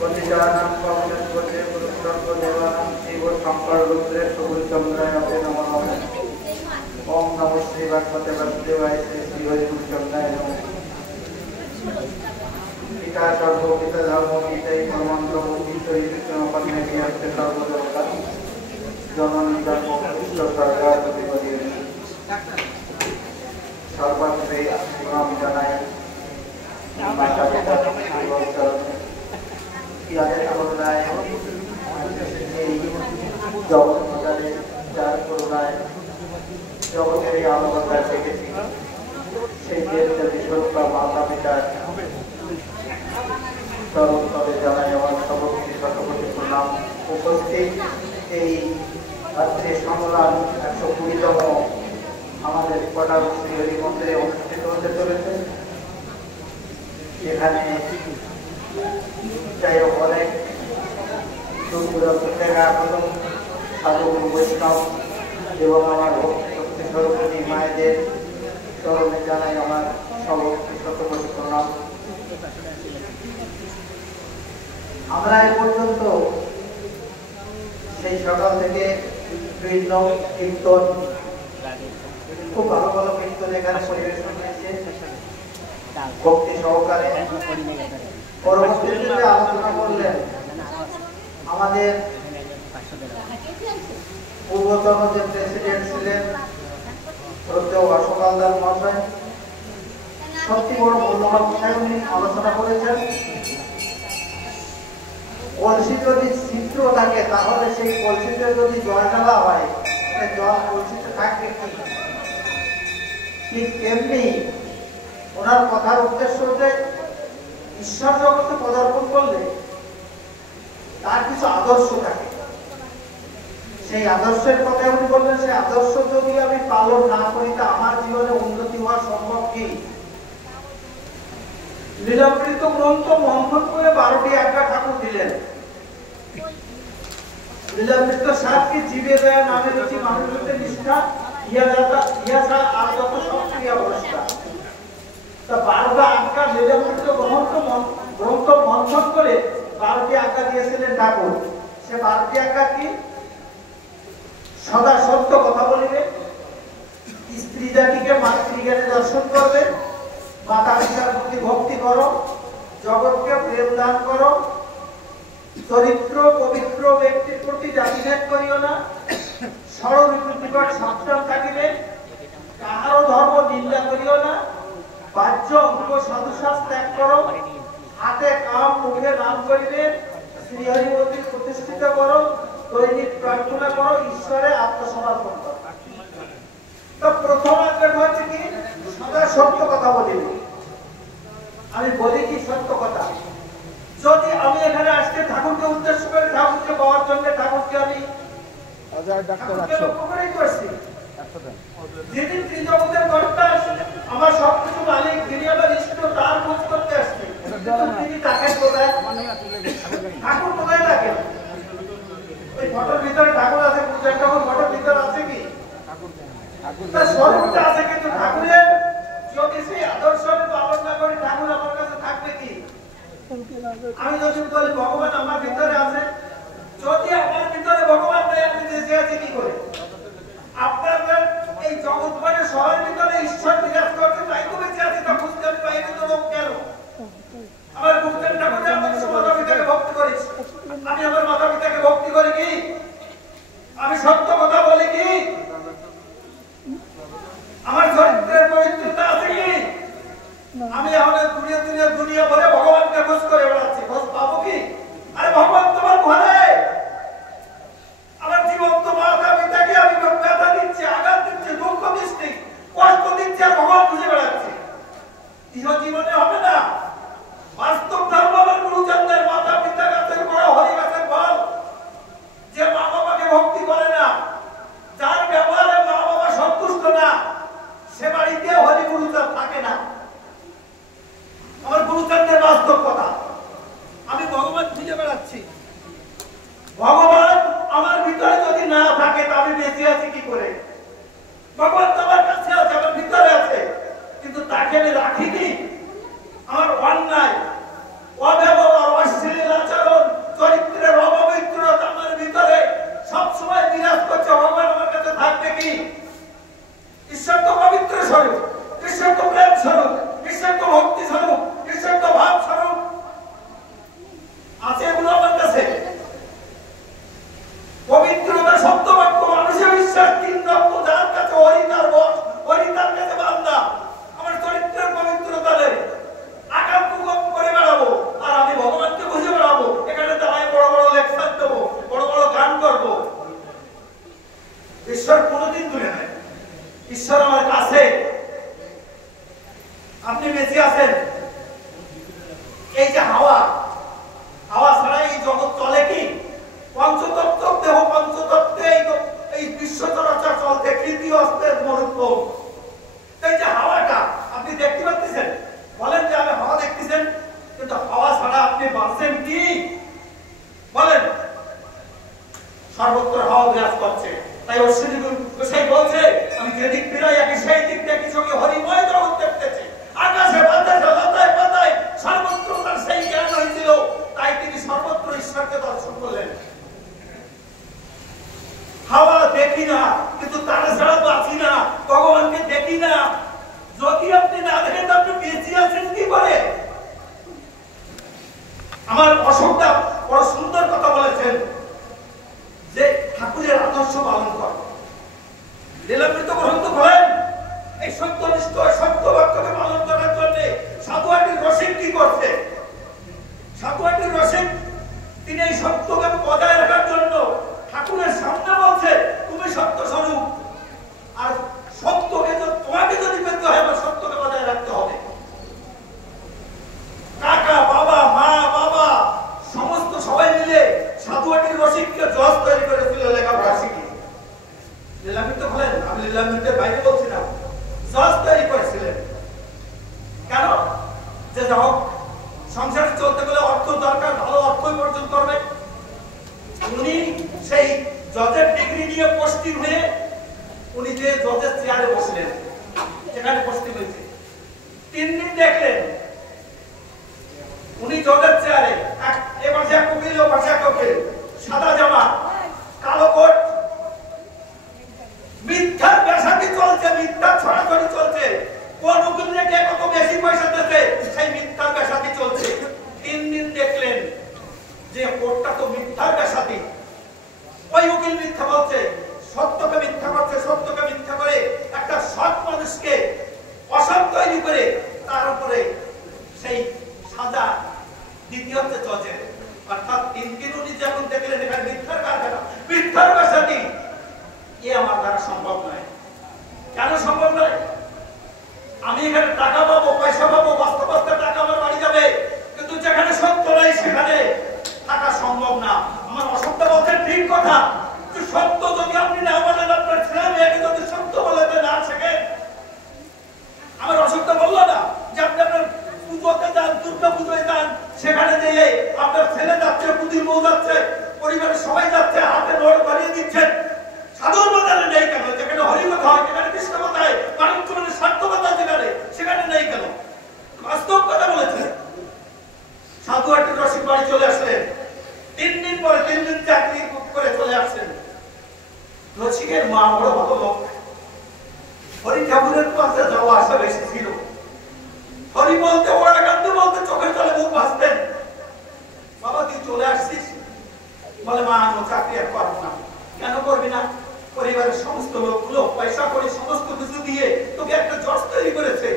पतिजानां पवनस्पते पुरुषोत्तमदेवानां शिवशंकररुद्रे सुगुरुचन्द्राय नमः। ओम नमो श्री भगवते वासुदेवाय श्री हरिगुरुचन्द्राय नमः। पिता सर्वपिता धर्मपितै परमंत्र पितै विष्णुपन्ने अस्ते सर्वलोका जननी जन्म कृष्ण सर्गाधिपति सर्वत्रे प्रणाम জানাই মাতা পিতা এবং চরণে ইয়াদের করুণায় এই জগৎ মজারে যার করুণায় জগতের এই আলোকতা দেখেছি সেই বিশ্বরূপা মাতা পিতার চরণ তলে জানাই আমার সর্বপ্রতি শতকোটি প্রণাম। উপস্থিত এই রাত্রে সম্মেলন 120তম আমাদের কোটার শ্রীহরি মন্দিরে অনুষ্ঠিত হতে চলেছে। এখানে যাই হোক অনেক দূর দূরান্ত থেকে আগত সাধুগুরু বৈষ্ণব এবং আমার ভক্তি সরস্বতী মায়েদের চরণে জানাই আমার সর্বপ্রতি শতকোটি প্রণাম। আমরা এই পর্যন্ত সেই সকাল থেকে বিভিন্ন কীর্তন খুব ভালো ভালো কীর্তন এখানে পরিবেশন হয়েছে ভক্তি সহকারে। পরবর্তীতে আলোচনা করলেন আমাদের পূর্বতন যে প্রেসিডেন্ট ছিলেন শ্রদ্ধেয় অশোক হালদার মহাশয়, সত্যি বড় মূল্যবান বিষয় উনি আলোচনা করেছেন। কলসি যদি ছিদ্র থাকে তাহলে সেই কলসিতে যদি জল ঢালা হয় জল কলসিতে থাকবে কি? ঠিক তেমনি ওনার কথার উদ্দেশ্য যে ঈশ্বর জগতে পদার্পণ করলে তার কিছু আদর্শ থাকে, সেই আদর্শের কথা উনি বললেন সেই আদর্শ যদি আমি পালন না করি তা আমার জীবনে উন্নতি হওয়া সম্ভব কি? লীলামৃত গ্রন্থ মোহাম্মদপুরে 12টি আজ্ঞা ঠাকুর দিলেন। লীলামৃত সাতটি জীবে দেয়া নামে রয়েছে মানুষের নিষ্ঠা ইয়া আর যত সক্রিয় অবস্থা। তা 12টা আজ্ঞা লীলামৃত গ্রন্থ মন্থন করে 12টি আজ্ঞা দিয়েছিলেন ঠাকুর। সে 12টি আজ্ঞা কি? সদা সত্য কথা বলিবে, স্ত্রী জাতিকে মাতৃজ্ঞানে দর্শন করবে, মাতা পিতার প্রতি ভক্তি করো, জগৎকে প্রেম দান করো, চরিত্র পবিত্র ব্যক্তির প্রতি জাতিভেদ করিও না, ষড়ঋতুর নিকট সাবধান থাকিবে, কাহারও ধর্ম নিন্দা করিও না, বাহ্য অঙ্গ সাধুশ্বাস ত্যাগ করো, হাতে কাম মুখে নাম করিবে, শ্রীহরি মন্দির প্রতিষ্ঠিত করো, দৈনিক প্রার্থনা করো, ঈশ্বরে আত্মসমর্পণ করো। তো প্রথম আজ্ঞা হচ্ছে কি? সদা সত্য কথা বলিবে। আমি বলি কি সত্য কথা? যদি আমি এখানে আজকে ঠাকুরকে উদ্দেশ্য করে ঠাকুরকে পাওয়ার জন্য ঠাকুরকে আমি করছি, যিনি ত্রিজগতের কর্তা আমার সবকিছু মালিক, যিনি আমার ইষ্ট, তার খোঁজ করতে আসছে, তিনি থাকেন কোথায়? ঠাকুর কোথায় থাকেন? ওই ফটোর ভিতরে ঠাকুর আছে, পূজার ঠাকুর ফটোর ভিতরে আছে কি? তার স্বরূপটা আছে, কিন্তু ঠাকুরের যদি সেই আদর্শকে পালন না করি ঠাকুর আমার কাছে থাকবে কি? আমি যদি বলি ভগবান আমার ভিতরে আছে, যদি আমার ভিতরে ভগবান নেই আমি বেঁচে আছি কি করে? আপনাদের এই জগৎ মানে শহরের ভিতরে ঈশ্বর বিরাজ করতে তাই তো বেঁচে আছি, তা বুঝতে আমি পাইনি তো লোক কেন? আমার গুরুদেব ঠাকুর আমাকে মাতা পিতাকে ভক্তি করেছি, আমি আমার মাতা পিতাকে ভক্তি করি কি? আমি সত্য কথা বলি কি? আমার চরিত্রের পবিত্রতা আছে কি? আমি আমাদের দুনিয়া ভরে ভগবানকে খোঁজ করে বেড়াচ্ছি, খোঁজ পাবো কি? আরে ভগবান তোমার ঘরে, আমার জীবন তো মাতা পিতাকে আমি ব্যথা দিচ্ছি, আঘাত দিচ্ছি, দুঃখ দিচ্ছি, কষ্ট দিচ্ছি, আর ভগবান খুঁজে বেড়াচ্ছি। ইহ জীবনে হবে না। বাস্তব ধর্ম আমার গুরুজনদের মাতা পিতা গাছের বড় হরি গাছের ফল। যে মা বাবাকে ভক্তি করে না, যার ব্যবহারে মা বাবা সন্তুষ্ট না, সে বাড়িতে হরি গুরুজন থাকে না। আমার গুরুজনদের বাস্তব কথা। হাওয়া। হাওয়া ছাড়া এই জগৎ চলে কি? পঞ্চতত্ত্ব দেহ, পঞ্চতত্ত্বে এই বিশ্ব চরাচর চলতে, কৃতি অস্ত্রের মরুভূমি। এই যে হাওয়াটা আপনি দেখতে পাচ্ছেন, বলেন যে আমি হাওয়া দেখতেছেন, কিন্তু হাওয়া ছাড়া আপনি বাঁচছেন কি? বলেন। সর্বত্র হাওয়া বিরাজ করছে। তাই অশ্বিনী গোসাই বলছে, আমি যেদিক ফিরাই আমি সেই দিক দেখি সঙ্গে হরিময় জগৎ দেখতেছি। আকাশে বাতাসে লতায় পাতায় সর্বত্র তার সেই জ্ঞান হয়েছিল, তাই তিনি সর্বত্র ঈশ্বরকে দর্শন করলেন। হাওয়া দেখি না, কিন্তু তারা ছাড়া বাঁচি না, ভগবানকে দেখি না। যদি আপনি না দেখেন আপনি বেঁচে আছেন কি করে? আমার অশোকটা বড় সুন্দর কথা বলেছেন যে ঠাকুরের আদর্শ পালন কর। লীলামৃত গ্রন্থ বলেন এই সত্যনিষ্ঠ সত্য বাক্যকে পালন করার জন্য সাধুয়াটির রসিক কি করছে? সাধুয়াটির রসিক তিনি এই সত্যকে বজায় রাখার জন্য ঠাকুরের সামনে বলছে তুমি সত্য স্বরূপ, আর সত্যকে তোমাকে যদি পেতে হয় আমার সত্যকে বজায় রাখতে হবে। কাকা বাবা মা বাবা সমস্ত সবাই মিলে সাধুয়াটির রসিককে জজ তৈরি করেছিল লেখাপড়া শিখে। লীলামৃত বলেন, আমি লীলামৃতের বাইরে বলছি না, জজ তৈরি করেছিলেন। কেন? যে যাও সংসারে চলতে গেলে অর্থ দরকার, ভালো অর্থ উপার্জন করবে। উনি সেই জজের ডিগ্রি নিয়ে পোস্টিং হয়ে উনি যে জজের চেয়ারে বসলেন, সেখানে পোস্টিং হয়েছে। 3 দিন দেখলেন উনি জজের চেয়ারে, এবার যে উকিল ও ভাষা উকিল, সাদা জামা কালো কোট, মিথ্যার বেশাতি চলছে, মিথ্যা ছড়াছড়ি চলছে। কোন উকিল কে কত বেশি পয়সা দিতে সেই মিথ্যার বেশাতি চলছে। 3 দিন দেখলেন যে কোটটা তো মিথ্যার বেশাতি। ওই উকিল মিথ্যা বলছে, সত্যকে মিথ্যা করছে, সত্যকে মিথ্যা করে একটা সৎ মানুষকে অসৎ তৈরি করে তার উপরে সেই সাজা দ্বিতীয় হচ্ছে জজের। অর্থাৎ 3 দিন উনি যখন দেখলেন এখানে মিথ্যার কারখানা, মিথ্যার বেশাতি, এ আমার দ্বারা সম্ভব নয়। কেন সম্ভব নয়? আমি এখানে টাকা পাবো, পয়সা পাবো, বস্তা বস্তা টাকা আমার বাড়ি যাবে, কিন্তু যেখানে সত্য নাই সেখানে থাকা সম্ভব না। আমার অসত্য বলতে ঠিক কথা, সত্য যদি আপনি না বলেন, আপনার ছেলে মেয়েকে যদি সত্য বলতে না শেখেন। আমার অসত্য বললো না যে আপনি আপনার পুজোতে যান, দুর্গা পুজোয় যান, সেখানে যেয়ে আপনার ছেলে যাচ্ছে, পুতির বউ যাচ্ছে, পরিবারের সবাই যাচ্ছে, হাতে নোট বাড়িয়ে দিচ্ছেন। সাধুর বাজারে নেই কেন? যেখানে হরিকথা হয়, যেখানে কৃষ্ণ কথা হয়, মানুষ জীবনের স্বার্থকতা যেখানে, সেখানে নেই কেন? বাস্তব কথা বলেছে। সাধুয়াটির রসিক বাড়ি চলে আসলেন। 3 দিন পরে 3 দিন চাকরি করে চলে আসছেন। রসিকের মা বড় ভালো লোক, হরি ঠাকুরের কাছে যাওয়া আসা বেশি ছিল। হরি বলতে, ওরা কান্দে বলতে চোখে চলে মুখ ভাসতেন। বাবা তুই চলে আসছিস? বলে মা আমি চাকরি আর করবো না। কেন করবি না? পরিবারের সমস্ত লোকগুলো পয়সা করে সমস্ত কিছু দিয়ে তোকে একটা জজ তৈরি করেছে,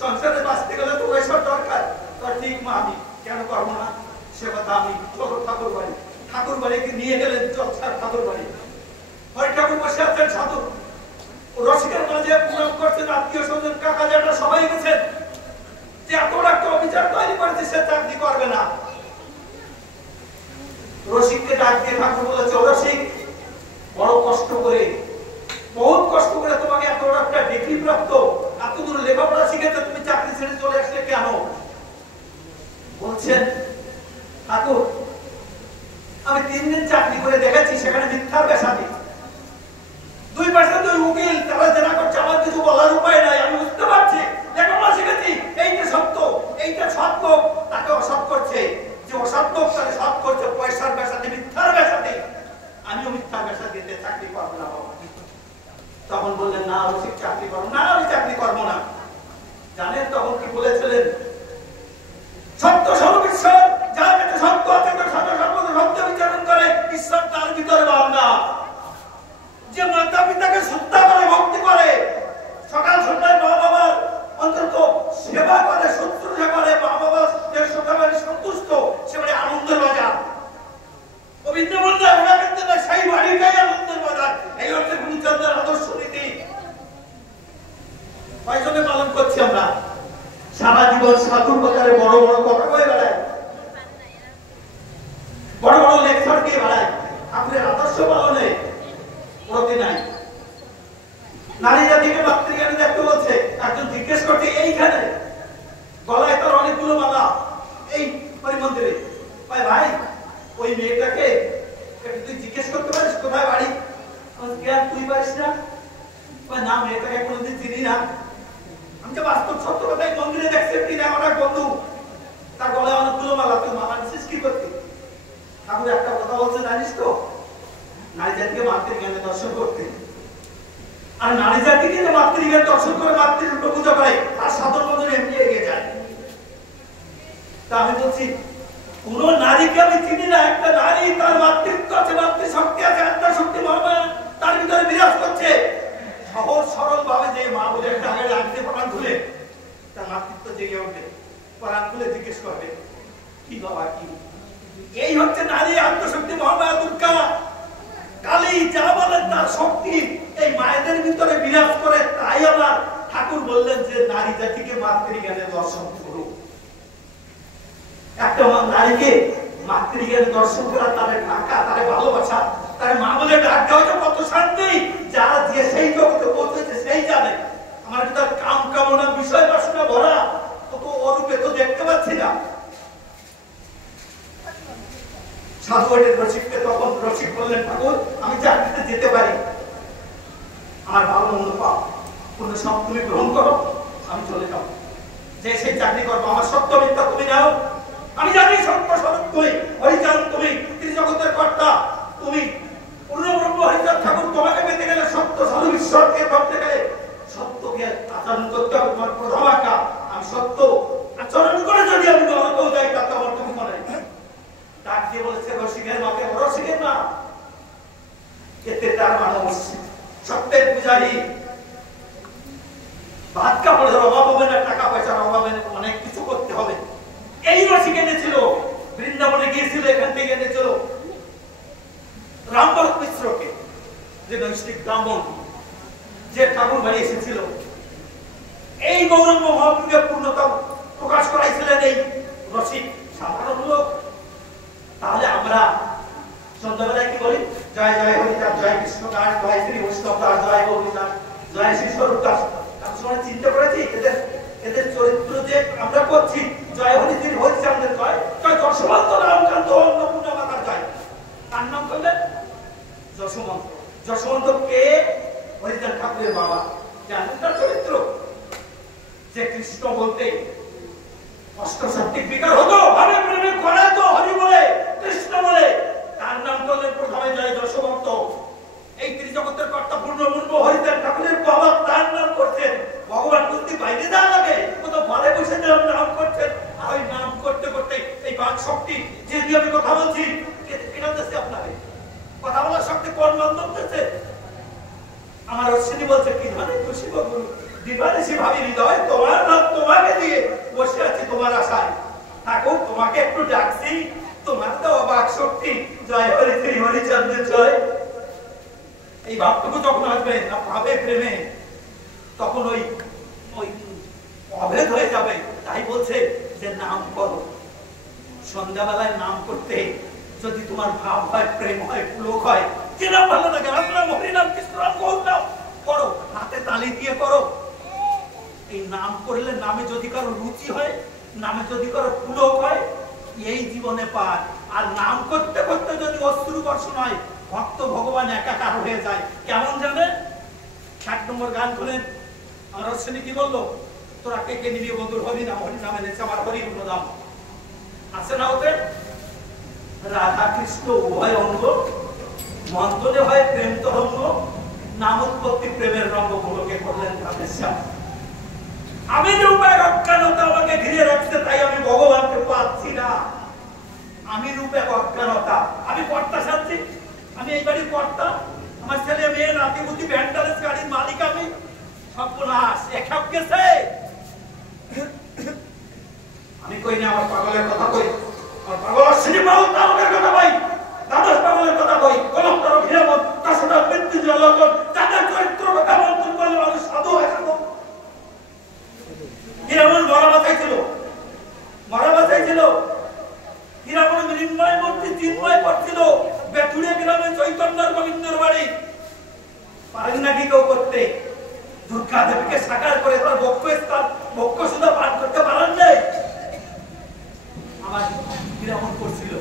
সংসারে বাঁচতে গেলে তো পয়সার দরকার। তোর ঠিক মা, আমি কেন করবো না? সে কথা আমি চলো ঠাকুর বাড়ি। ঠাকুর বাড়িকে নিয়ে গেলেন জজ ঠাকুর বাড়ি। হরি ঠাকুর বসে আছেন, সাধু রসিকের মাঝে প্রণাম করছেন, আত্মীয় স্বজন কাকা জ্যাঠা সবাই গেছেন যে এত বড় একটা অভিযান তৈরি করেছে, সে চাকরি করবে না। রসিককে ডাক দিয়ে ঠাকুর বলেছে, ও রসিক, বড় কষ্ট করে, বহুত কষ্ট করে তোমাকে এত বড় একটা ডিগ্রি প্রাপ্ত, এত দূর লেখাপড়া শিখেছে, তুমি চাকরি ছেড়ে চলে আসলে কেন? বলছেন ঠাকুর আমি 3 দিন চাকরি করে দেখেছি, সেখানে মিথ্যার বেশাতি। 2 পাশে 2 উকিল, তারা জেনা করছে, আমার কিছু বলার উপায় নাই। আমি বুঝতে পারছি লেখাপড়া শিখেছি, এইটা সত্য, এইটা সত্য, তাকে অসৎ করছে, যে অসত্য তাকে সৎ করছে, পয়সার বেশাতি, মিথ্যার বেশাতি। আমিও মিথ্যার বেশাতিতে চাকরি করবো না বাবা। তখন বললেন না রসিক চাকরি করবো না, আমি চাকরি করবো না। জানেন তখন কি বলেছিলেন? সত্য স্বরূপ ঈশ্বর, যার কাছে সত্য আছে তার সত্য সর্বদা সত্য বিচারণ করে, ঈশ্বর তার ভিতরে বান্দা। যে মাতা পিতাকে শ্রদ্ধা করে, ভক্তি করে, সকাল সন্ধ্যায় মা বাবার অন্তত সেবা করে, শুশ্রূষা করে, মা বাবা যে সেবা করে সন্তুষ্ট, ভাই ওই মেয়েটাকে একটু তুই জিজ্ঞেস করতে পারিস কোথায় বাড়ি? তুই পারিস না? না, মেয়েটাকে কোনোদিন চিনি না। আমি তো বাস্তব সত্য কথাই মন্দিরে দেখছি, তিনি আমার বন্ধু, তার গলায় অনেকগুলো মালা। তুই মালা নিচ্ছিস কি করতে? ঠাকুর একটা কথা বলছে জানিস তো, নারী জাতিকে মাতৃজ্ঞানে দর্শন করতে। আর নারী জাতিকে যে মাতৃজ্ঞান দর্শন করে মাতৃরূপে পূজা পায়, তার সাধন বছর এমনি এগিয়ে যায়। তা আমি বলছি, কোন নারীকে আমি চিনি না। একটা নারী, তার মাতৃত্ব আছে, মাতৃশক্তি আছে, আত্মাশক্তি মহামায়া তার ভিতরে বিরাজ করছে। সহজ সরল ভাবে যে মা বলে একটা আগে লাগতে প্রাণ খুলে তার মাতৃত্ব জেগে উঠবে, প্রাণ খুলে জিজ্ঞেস করবে কি বাবা কি। এই হচ্ছে নারী আত্মশক্তি মহামায়া দুর্গা কালী, যা বলেন তার শক্তি এই মায়েদের ভিতরে বিরাজ করে। তাই আমার ঠাকুর বললেন যে নারী জাতিকে মাতৃজ্ঞানে দর্শন করুন। একটা নারীকে মাতৃজ্ঞানে দর্শন করা, তাদের টাকা, তাদের ভালোবাসা, তার মা বলে ডাক দেওয়া কত শান্তি। যারা দিয়ে সেই জগতে পৌঁছেছে সেই জানে। আমার ভিতর কাম কামনা বিষয় বাসনা ভরা, তো অরূপে তো দেখতে পাচ্ছি না। সাধুবাড়ির রসিককে তখন রসিক বললেন, ঠাকুর আমি চাকরিতে যেতে পারি, আমার ভালো মন্দ পাও, কোনো সব তুমি গ্রহণ করো, আমি চলে যাও, যে সেই চাকরি করবো। আমার সত্য মিথ্যা তুমি নাও, আমি জানি সত্য স্বরূপ তুমি, হরিচান তুমি, ত্রিজগতের কর্তা তুমি, পূর্ণব্রহ্ম হরিচাঁদ ঠাকুর। তোমাকে পেতে গেলে সত্য স্বরূপ ঈশ্বরকে ধরতে গেলে সত্যকে আচরণ করতে হবে। তোমার প্রথম আজ্ঞা, আমি সত্য আচরণ করে যদি আমি নরকেও যাই, তাতে আমার তুমি মনে ডাক দিয়ে বলেছে, রসিকের মাকে রসিকের মা। এতে তার মানুষ সত্যের পূজারী, ভাত কাপড়ের অভাব হবে না, টাকা পয়সার অভাব হবে, অনেক কিছু করতে হবে। এই রসিক এনেছিল, বৃন্দাবনে গিয়েছিল, এখান থেকে এনেছিল রামভরত মিশ্রকে, যে নৈষ্ঠিক ব্রাহ্মণ, যে ঠাকুর বাড়ি এসেছিল। এই গৌরঙ্গ মহাপুরুষকে পূর্ণতা প্রকাশ করাইছিলেন এই রসিক, সাধারণ লোক। তাহলে আমরা সন্ধ্যাবেলায় কি বলি? জয় জয় হরিদাস, জয় কৃষ্ণ দাস, জয় শ্রী বৈষ্ণব দাস, জয় গৌরী দাস, জয় শ্রী স্বরূপ দাস। আমি সময় চিন্তা করেছি এদের চরিত্র যে আমরা করছি, জয় হরিদিন হরিচাঁদের জয়, জয় যশবন্ত রামকান্ত অন্নপূর্ণা মাতার জয়। তার নাম করলেন যশবন্ত। যশবন্ত কে? হরিচাঁদ ঠাকুরের বাবা। জানেন তার চরিত্র? যে কৃষ্ণ বলতে অষ্টসাত্ত্বিক বিকার হতো, ভাবে প্রেমে করাতো, হরি বলে কৃষ্ণ বলে। তার নাম করলেন প্রথমে জয় যশবন্ত। এই ত্রিজগতের কর্তা পূর্ণব্রহ্ম হরিচাঁদ ঠাকুরের বাবা, তার নাম করছেন। ভগবান বুদ্ধি বাইরে দেওয়া লাগে, ও তো ঘরে বসে নাম করছেন। আর ওই নাম করতে করতে এই বাক শক্তি, যে দিয়ে আমি কথা বলছি, কেনা দিচ্ছে আপনাকে কথা বলার শক্তি কোন বান্ধব দিচ্ছে? আমার অশ্বিনী বলছে, কি ধরে খুশি বাবু দিবানিশি ভাবি হৃদয় তোমার নাম তোমাকে দিয়ে বসে আছি তোমার আশায়। ঠাকুর তোমাকে একটু ডাকছি, তোমার তো অবাক শক্তি, জয় হরি শ্রী হরিচন্দ্রের জয়। এই ভাবটুকু যখন আসবে না ভাবে প্রেমে, তখন ওই অভেদ হয়ে যাবে। তাই বলছে যে নাম করো। সন্ধ্যাবেলায় নাম করতে যদি তোমার ভাব হয়, প্রেম হয়, পুলক হয়, যে নাম ভালো লাগে, রাম হরিনাম কৃষ্ণরাম গৌরনাম করো, হাতে তালি দিয়ে করো। এই নাম করলে নামে যদি কারো রুচি হয়, নামে যদি কারো পুলক হয়, এই জীবনে পায়। আর নাম করতে করতে যদি অশ্রু বর্ষণ হয়, ভক্ত ভগবান একাকার হয়ে যায়। কেমন জানে? 60 নম্বর গান খুলেন। আমার অশ্বিনী কি বললো? তোরা কে কে নিবি বন্ধুর হরিনাম, হরিনাম এনেছে আমার হরি গুণধাম। আছে না ওদের? রাধা কৃষ্ণ উভয় অঙ্গ, মন্ত্রে হয় প্রেম তরঙ্গ, নাম উৎপত্তি প্রেমের রঙ্গ গুলোকে করলেন রাধেশ্যাম। আমি যে উপায় অজ্ঞানতা আমাকে ঘিরে রাখছে, তাই আমি ভগবানকে পাচ্ছি না। আমি রূপে অজ্ঞানতা, আমি কর্তা সাচ্ছি, আমি এই বাড়ির কর্তা, আমার ছেলে মেয়ে নাতি বুদ্ধি ভ্যান্টালেস গাড়ির মালিক আমি। সর্বনাশ এসব গেছে। আমি কই না আমার পাগলের কথা কই, আমার পাগল সিনেমা তারকের কথা কই, দ্বাদশ পাগলের কথা কই, কলম তার ঘিরাবত তার সাথে মৃত্যু জলকন, তাদের চরিত্র কথা মন্ত্রণ করলে মানুষ সাধু হয়ে যাবো। হীরামন মরা বাসায় ছিল, মরা বাসায় ছিল। হীরামন মৃন্ময় মূর্তি চিন্ময় করছিল বেথুড়িয়া গ্রামে চৈতন্যর গোবিন্দর বাড়ি। পারেন নাকি কেউ করতে? দুর্গা দেবীকে সাকার করে তার বক্ষ স্থান বক্ষ সুধা পান করতে পারেন নাই। আমার কিরকম করছিল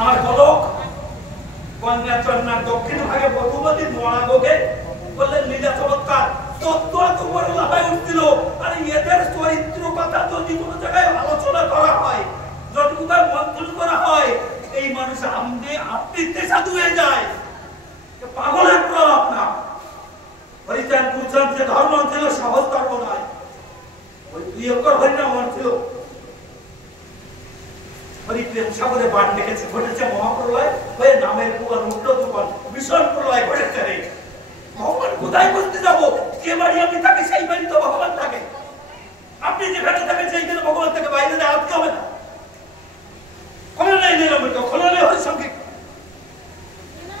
আমার কলক কন্যা চন্নার দক্ষিণ ভাগে বধূবতী মহাগোগে বললেন লীলা চমৎকার তত্ত্ব এত বড় লাফায় উঠছিল। আরে এদের চরিত্র কথা যদি কোনো জায়গায় আলোচনা করা হয়, যদি কোথাও মন্থন করা হয়, এই মানুষ আপনিতে সাধু হয়ে যায়। পাগলের প্রভাব না। হরিচাঁদ গুরুচাঁদ যে ধর্ম ছিল সহজ ধর্ম নয়, ওই 2 একর হরিনাম ছিল। হরিপ্রেম সাগরে বান ডেকেছে, ঘটেছে মহাপ্রলয়, হয়ে নামের কুয়ার উল্টো তুফান, ভীষণ প্রলয় ঘটেছে রে। ভগবান কোথায় বলতে যাবো? যে বাড়ি আমি থাকি সেই বাড়ি তো ভগবান থাকে। আপনি যেখানে থাকেন সেইখানে ভগবান থাকে, বাইরে যায় আজকে হবে না। খোলনে নিরামিত, খোলনে হরিসঙ্গীত,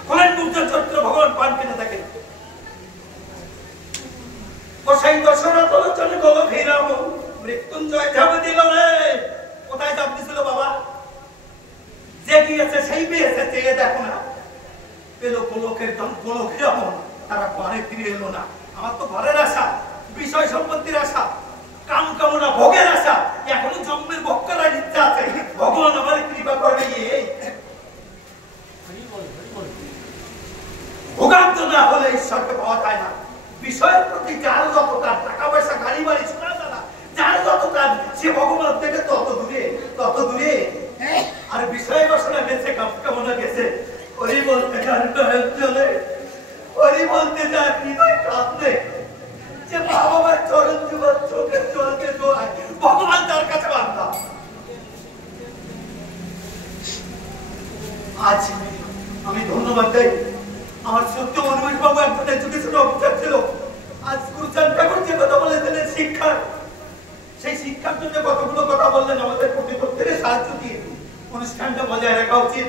খোলেন গুপ্তের চরিত্র ভগবান পান কিনে থাকেন। গোসাই দশরথ লোচনে গোলক হীরাম মৃত্যুঞ্জয় ঝাঁপ দিল রে। কোথায় ঝাঁপ দিছিল বাবা? যে গিয়েছে সেই পেয়েছে, চেয়ে দেখো না। পেল গোলকের দাম গোলক হীরাম, তারা ঘরে ফিরে এলো না। আমার তো ঘরের আশা, বিষয় সম্পত্তির আশা, কাম কামনা ভোগের আশা, এখনো জন্মের ভোগ করার ইচ্ছা আছে। ভগবান আমার কৃপা করবে। ভোগান্ত না হলে ঈশ্বরকে পাওয়া যায় না। বিষয়ের প্রতি যার যত কাজ, টাকা পয়সা গাড়ি বাড়ি শোনা জানা, যার যত কাজ, সে ভগবান থেকে তত দূরে। আর বিষয় বাসনা গেছে, কাম কামনা গেছে। ওই বলতে চলে, ওই বলতে যার হৃদয় কাঁদলে, যে বাবার চরণ যুবক চোখের চলতে চলায়, ভগবান তার কাছে বান্ধা। আজ আমি ধন্যবাদ দেই, আমার সত্য অনুমেশ বাবু একজন এডুকেশন অফিসার ছিল। আজ গুরুচাঁদ ঠাকুর যে কথা বলেছিলেন শিক্ষার, সেই শিক্ষার জন্য কতগুলো কথা বললেন, আমাদের প্রত্যেকের সাহায্য দিয়ে অনুষ্ঠানটা বজায় রাখা উচিত।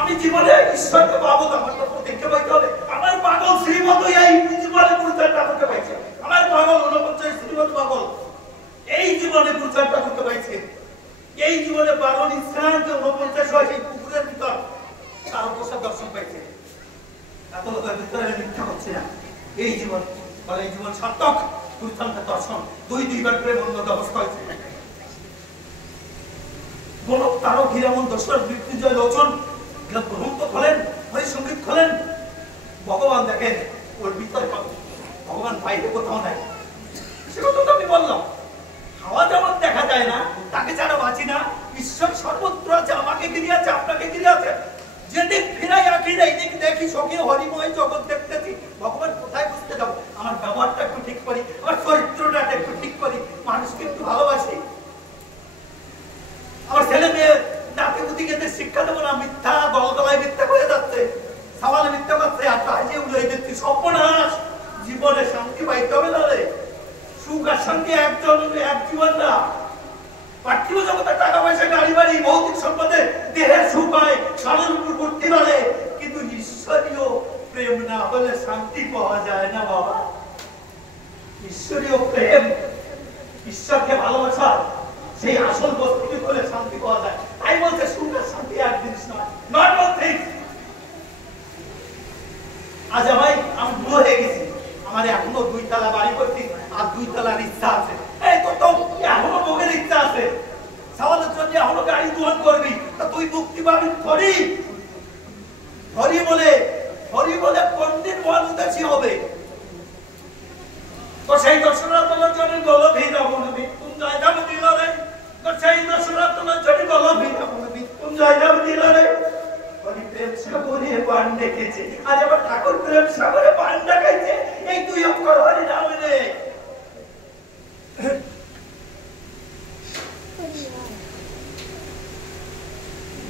আমি জীবনে ঈশ্বরকে পাবো, আমার তো প্রত্যেককে পাইতে হবে। আমার পাগল শ্রীমত এই জীবনে গুরুচাঁদ ঠাকুরকে পাইছে। আমার পাগল 49 শ্রীমত পাগল এই জীবনে গুরুচাঁদ ঠাকুরকে পাইছে। এই জীবনে বারণ স্নান যে 49 হয় সেই পুকুরের ভিতর তার উপর দর্শন পাইছে। এত লোকের ভিতরে মিথ্যা হচ্ছে না। এই জীবন বলে এই জীবন সার্থক। গুরুচাঁদের দর্শন 2-2বার প্রেম উন্নত অবস্থা হয়েছে। গোলক তারক হীরামন দশরথ মৃত্যুঞ্জয় লোচন গ্রন্থ খোলেন, হরিসঙ্গীত খোলেন, ভগবান দেখেন ওর ভিতরে ভগবান বাইরে কোথাও নাই। সেটা তো আমি বললাম, হাওয়া যেমন দেখা যায় না, তাকে যারা বাঁচি না, ঈশ্বর সর্বত্র আছে, আমাকে ঘিরে আছে, আপনাকে ঘিরে আছে। যেদিন ফিরাই আঁকি এই দিক দেখি সখী হরিময় জগৎ দেখতেছি, ভগবান কোথায় বুঝতে যাবো? আমার ব্যবহারটা একটু ঠিক করি, আমার চরিত্রটা একটু ঠিক করি, মানুষকে একটু ভালোবাসি। আমার ছেলে মেয়ে নাতি পুতিকে শিক্ষা দেবো না, মিথ্যা দলতলায় মিথ্যা করে যাচ্ছে, সওয়ালে মিথ্যা করছে, আর কাজে উড়ে দিচ্ছি। সর্বনাশ। জীবনে শান্তি পাইতে হবে না রে। সুখ আর শান্তি এক জীবন না। পার্থিব জগতে টাকা পয়সা গাড়ি বাড়ি ভৌতিক সম্পদে দেহের সুখ হয়, সারের উপর করতে পারে, কিন্তু ঈশ্বরীয় প্রেম না হলে শান্তি পাওয়া যায় না বাবা। ঈশ্বরীয় প্রেম, ঈশ্বরকে ভালোবাসা, সেই আসল বস্তুটি হলে শান্তি পাওয়া যায়। তাই বলছে সুখ আর শান্তি এক জিনিস নয়, নট ওয়ান থিং। আজ আমি বুড়ো হয়ে গেছি, আমার এখনো 2 তলা বাড়ি করছি, আর 2 তলার ইচ্ছা আছে। এই তো এখনো ভোগের ইচ্ছা আছে। সওয়ালের জন্য এখনো গাড়ি দোহন করবি, তা তুই মুক্তি পাবি হরি বলে পণ্ডিত মহানুদাসী হবে। তো সেই দশরথ লোচনে গোলক হীরাম মৃত্যুঞ্জয় ঝাঁপ দিল রে। তো সেই দশরথ লোচনে গোলক হীরাম মৃত্যুঞ্জয় ঝাঁপ দিল রে। হরি প্রেম সাগরে পান ডেকেছে, আজ আবার ঠাকুর প্রেম সাগরে পান ডাকাইছে। এই 2 অক্ষর হরি নাম রে।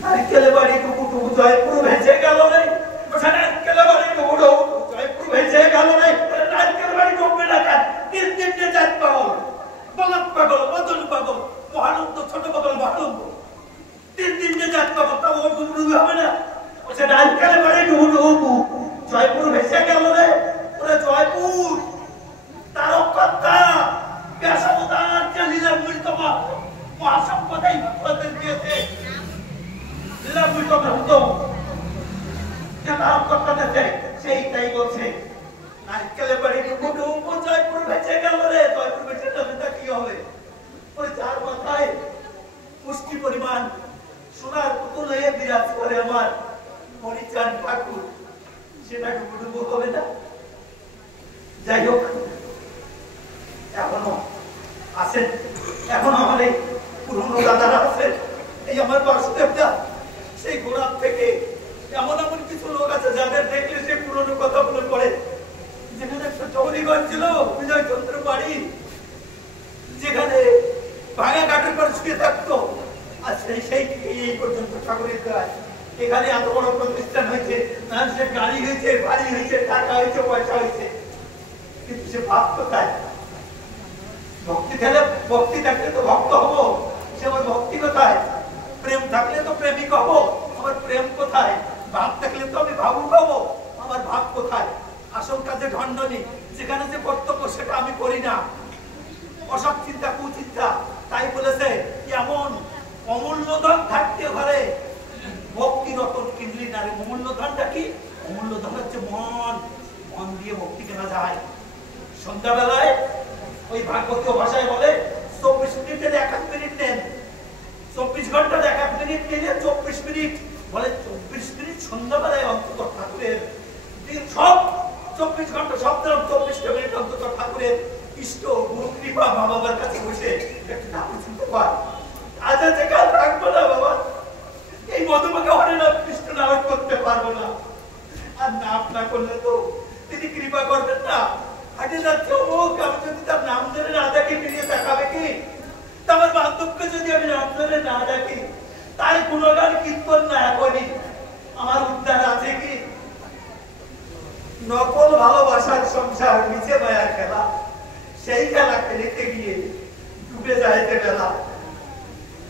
নারকেল বাড়ি টুকু জয়পুর ভেসে গেল রে। নারকেল বাড়ি টুকু জয়পুর ভেসে গেল রে। নারকেল বাড়ি ডুববে না কেন? 3 জাত পাগল, বলদ পাগল, বদল পাগল, মহানন্দ ছোট পাগল, মহানন্দ 3 জাত পাগল। তা ও ডুবডুবি হবে না? নারকেল বাড়ি টুকু জয়পুর ভেসে গেল রে। ওরে জয়পুর তারক কথা পেশাবতার যে লীলামৃত মহাসম্পদাই ভক্তদের দিয়েছে। লীলামৃত ভক্ত যে তারক কথা দেখে সেইটাই বলছে। নারকেলের বাড়ি জয়পুর ভেসে গেল রে। জয়পুর ভেসে যাবে তা কি হবে? ওই যার মাথায় দীপ্তিমান সোনার পুতুল হয়ে বিরাজ করে আমার হরিচাঁদ ঠাকুর, সেটা ডুবুডুবু হবে না? যাই হোক, এখনো আছেন, এখনো আমার এই পুরনো দাদারা আছেন। এই আমার বাসুদেবদা, সেই গোড়ার থেকে এমন এমন কিছু লোক আছে যাদের দেখলে সে পুরনো কথা বলে পড়ে। যেখানে একটা চৌরিগঞ্জ ছিল, বিজয় চন্দ্র বাড়ি, যেখানে ভাঙা কাঠের পর শুয়ে থাকতো, আর সেই এই পর্যন্ত ঠাকুরের কাজ। এখানে এত বড় প্রতিষ্ঠান হয়েছে, মানুষের গাড়ি হয়েছে, বাড়ি হয়েছে, টাকা হয়েছে, পয়সা হয়েছে, কিন্তু সে ভাব কোথায়? ভক্তি থাকলে তো ভক্ত হবো, সে আমার ভক্তি কোথায়? প্রেম থাকলে তো প্রেমিক হবো, আমার প্রেম কোথায়? ভাব থাকলে তো আমি ভাবুক হবো, আমার ভাব কোথায়? আসল কাজে ঢন্ডনি, যেখানে যে কর্তব্য সেটা আমি করি না, অসৎ চিন্তা, কুচিন্তা। তাই বলেছে এমন অমূল্য ধন থাকতে পারে, ভক্তি রতন কিনলি না রে। অমূল্য ধনটা কি? অমূল্য ধন হচ্ছে মন। মন দিয়ে ভক্তি কেনা যায়। সন্ধ্যাবেলায় ওই ভাগবতীয় ভাষায় বলে 24 মিনিটের 1 মিনিট নেন, 24 ঘন্টার 1 মিনিট নিলে 24 মিনিট, বলে 24 মিনিট সন্ধ্যাবেলায় অন্তত ঠাকুরের সব 24 ঘন্টা, সব 24টা মিনিট অন্তত ঠাকুরের ইষ্ট গুরু কৃপা মা বাবার কাছে বসে একটু ঠাকুর চিনতে পার। আজ আছে কাল থাকবো না বাবা, এই মধুমাকে হরে নাম কৃষ্ণ নাম করতে পারবো না। আর নাম না করলে তো তিনি কৃপা করবেন না। হাটে যাচ্ছে অমুক, আমি যদি তার নাম ধরে না ডাকি ফিরিয়ে দেখাবে কি? আমার বান্ধবকে যদি আমি নাম ধরে না ডাকি, তার গুণগান কীর্তন না করি, আমার উদ্ধার আছে কি? নকল ভালোবাসার সংসার, নিচে মায়ার খেলা, সেই খেলা খেলিতে গিয়ে ডুবে যাইতে বেলা।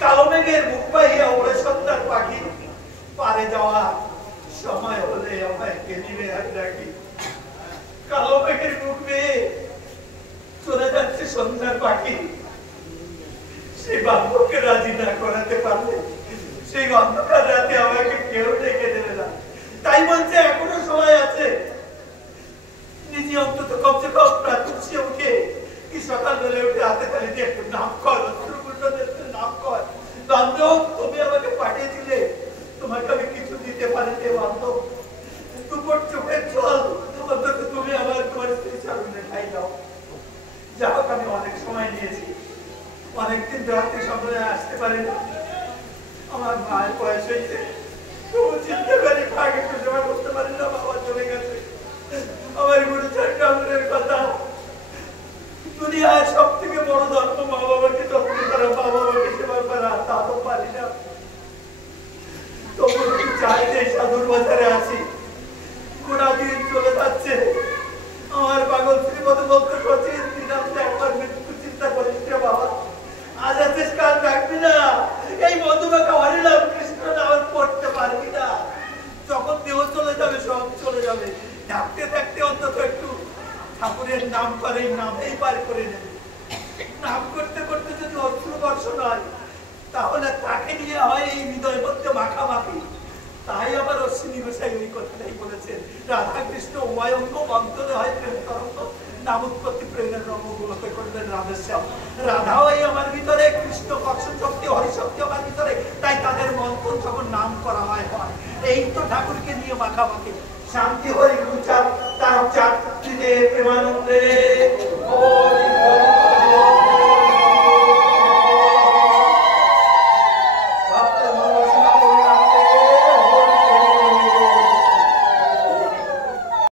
কালো মেঘের মুখ পাইয়া ওড়ে সন্ধ্যার পাখি, পারে যাওয়া সময় হলে আমায় কেলিবে আর ডাকি। কালো মেঘের মুখ বেয়ে চলে যাচ্ছে সন্ধ্যার পাখি, সেই বান্ধবকে রাজি না করাতে পারলে সেই অন্ধকার রাতে আমাকে কেউ ডেকে দেবে না। তাই বলছে এখনো সময় আছে, নিজে অন্তত কমসে কম প্রাতঃ উঠে কি সকাল বেলা উঠে হাতে তালি দিয়ে একটু নাম কর, নাম কর। বান্ধব, তুমি আমাকে পাঠিয়েছিলে, তোমাকে আমি কিছু দিতে পারি রে বান্ধব। দুপুর চোখের জল অন্তত তুমি আমার তোমার স্ত্রী সামনে খাই দাও। যা হোক, আমি অনেক সময় নিয়েছি, অনেকদিন রাতে সামনে আসতে পারি না। আমার মায়ের বয়স হয়েছে, তবু চিনতে পারি, ভাগ একটু জমা করতে পারি না, বাবা চলে গেছে। আমার গুরুচার ঠাকুরের কথা, দুনিয়ার সব থেকে বড় ধর্ম মা বাবাকে যত্ন করা, মা বাবাকে সেবা করা, তা তো পারি না। তবু চাই যে সাধুর বাজারে আছি, গোড়া দিন চলে যাচ্ছে। আমার পাগল শ্রীমত বলতে করছি, একবার মৃত্যু চিন্তা করিস রে বাবা। আজ আছিস কাল থাকবি না, এই মধুমাখা হরে নাম কৃষ্ণ নাম পড়তে পারবি না। যখন দেহ চলে যাবে, সব চলে যাবে। থাকতে থাকতে অন্তত একটু ঠাকুরের নাম করে, নামেই পার করে নেবে। নাম করতে করতে যদি অশ্রু বর্ষণ হয়, তাহলে তাকে নিয়ে হয় এই হৃদয় মধ্যে মাখামাখি। তাই আবার অশ্বিনী গোসাই ওই কথাটাই বলেছেন, রাধা কৃষ্ণ উভয়ঙ্গ অন্তরে হয় প্রেম তরঙ্গ, নাম উৎপত্তি প্রেমের রঙ্গগুলোকে করবেন রাধেশ্যাম। রাধাও এই আমার ভিতরে, কৃষ্ণ কক্ষ শক্তি, হরিশক্তি আমার ভিতরে, তাই তাদের মন্ত্র যখন নাম করা হয়। এই তো ঠাকুরকে নিয়ে মাখামাখি। শান্তি হরি গুরুচার, তার চার প্রেমানন্দে।